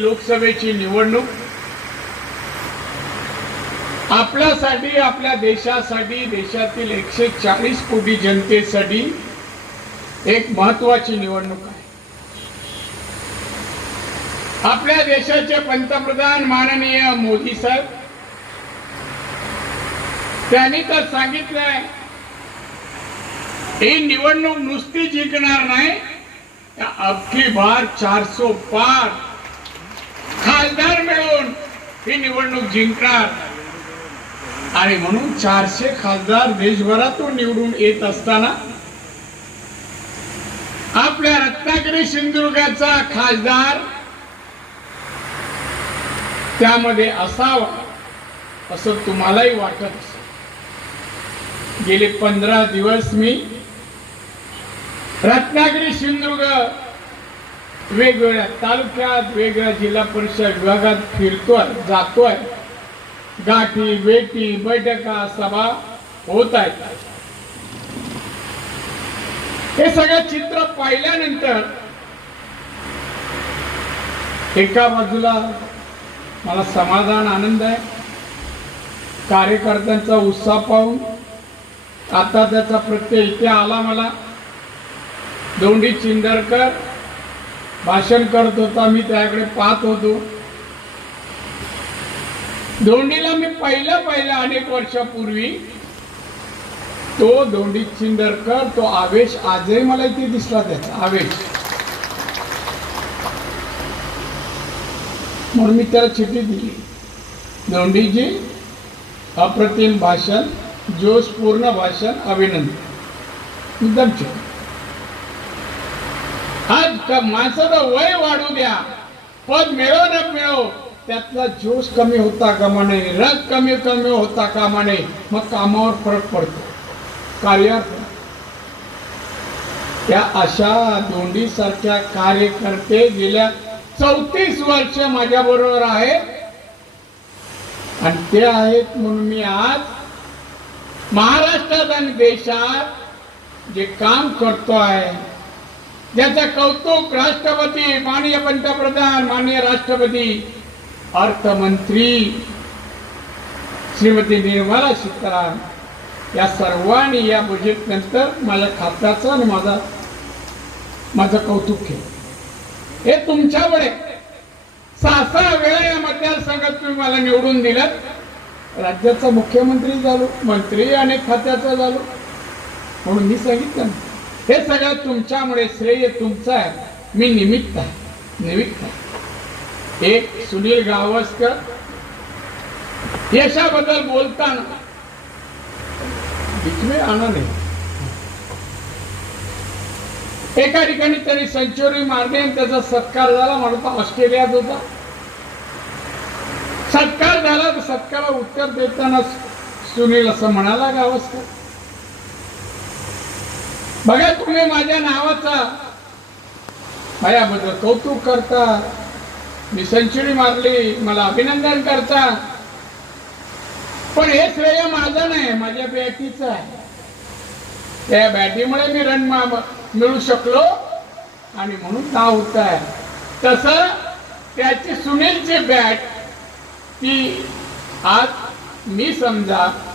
लोकसभेची निवडणूक. आपल्यासाठी आपल्या देशासाठी देशातील एकशे चाळीस कोटी जनतेसाठी एक महत्वाची निवडणूक आहे. आपल्या देशाचे पंतप्रधान माननीय मोदी साहेब त्यांनी तर सांगितलंय ही निवडणूक नुसती जिंकणार नाही अबकी बार चारसो पार खासदार मिळवून ही निवडणूक जिंकणार. आणि म्हणून चारशे खासदार देशभरातून निवडून येत असताना आपल्या रत्नागिरी सिंधुदुर्गाचा खासदार त्यामध्ये असावा असं तुम्हालाही वाटत असेल. गेले पंधरा दिवस मी रत्नागिरी सिंधुदुर्ग वेगवेगळ्या तालुक्यात वेगवेगळ्या जिल्हा परिषद विभागात फिरतोय जातोय. गाठी भेटी बैठका सभा होत आहेत. हे सगळं चित्र पाहिल्यानंतर एका बाजूला मला समाधान आनंद आहे. कार्यकर्त्यांचा उत्साह पाहून आता त्याचा प्रत्यय इथे आला मला. दोंडी चिंदरकर भाषण करत होता मी त्याकडे पाहत होतो. दोंडीला मी पहिला पहिला अनेक वर्षापूर्वी तो दोंडी चिंदरकर तो आवेश आजही मला इथे दिसला त्याचा आवेश. म्हणून मी त्याला चिठ्ठी दिली. दोंडीजी अप्रतिम भाषण जोशपूर्ण भाषण अभिनंदन. एकदम छान. आज माणसाचं वय वाढू द्या. पद मिळव न मिळव त्यातला जोश कमी होता कामा नये रस कमी कमी होता कामा नये मग कामावर फरक पडतो. कार्यावर त्या अशा दोंडी सारख्या कार्यकर्ते गेल्या चौतीस वर्ष माझ्या बरोबर आहेत. आणि ते आहेत म्हणून मी आज महाराष्ट्रात आणि देशात जे काम करतो आहे ज्याचं कौतुक राष्ट्रपती माननीय पंतप्रधान माननीय राष्ट्रपती अर्थमंत्री श्रीमती निर्मला सीताराम या सर्वांनी या बजेट नंतर माझ्या खात्याचं आणि माझा माझं कौतुक केलं. हे तुमच्यामुळे सहा सहा वेळा या मतदारसंघात तुम्ही मला निवडून दिलं राज्याचा मुख्यमंत्री झालो मंत्री अनेक खात्याचा झालो म्हणून मी सांगितलं ना, हे सगळं तुमच्यामुळे श्रेय तुमचं आहे. मी निमित्त आहे. निमित्त आहे. एक सुनील गावस्कर यशाबद्दल बोलताना बीच में आना एका ठिकाणी त्यांनी सेंचुरी मारली आणि त्याचा सत्कार झाला. म्हणून तो ऑस्ट्रेलियात होता. सत्कार झाला तर सत्काराला उत्तर देताना सुनील असं म्हणाला गावस्कर. बघा तुम्ही माझ्या नावाचा. माझ्याबद्दल कौतुक करता. मी सेंचुरी मारली मला अभिनंदन करता. पण हे श्रेय माझं नाही माझ्या बॅटीचं आहे. त्या बॅटीमुळे मी रन मा- मिळू शकलो आणि म्हणून नाव होत आहे तस त्याची सुनीलची बॅट ती आज मी समजा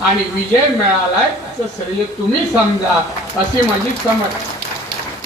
आणि विजय मिळालाय असं शरीर तुम्ही समजा अशी माझी समज.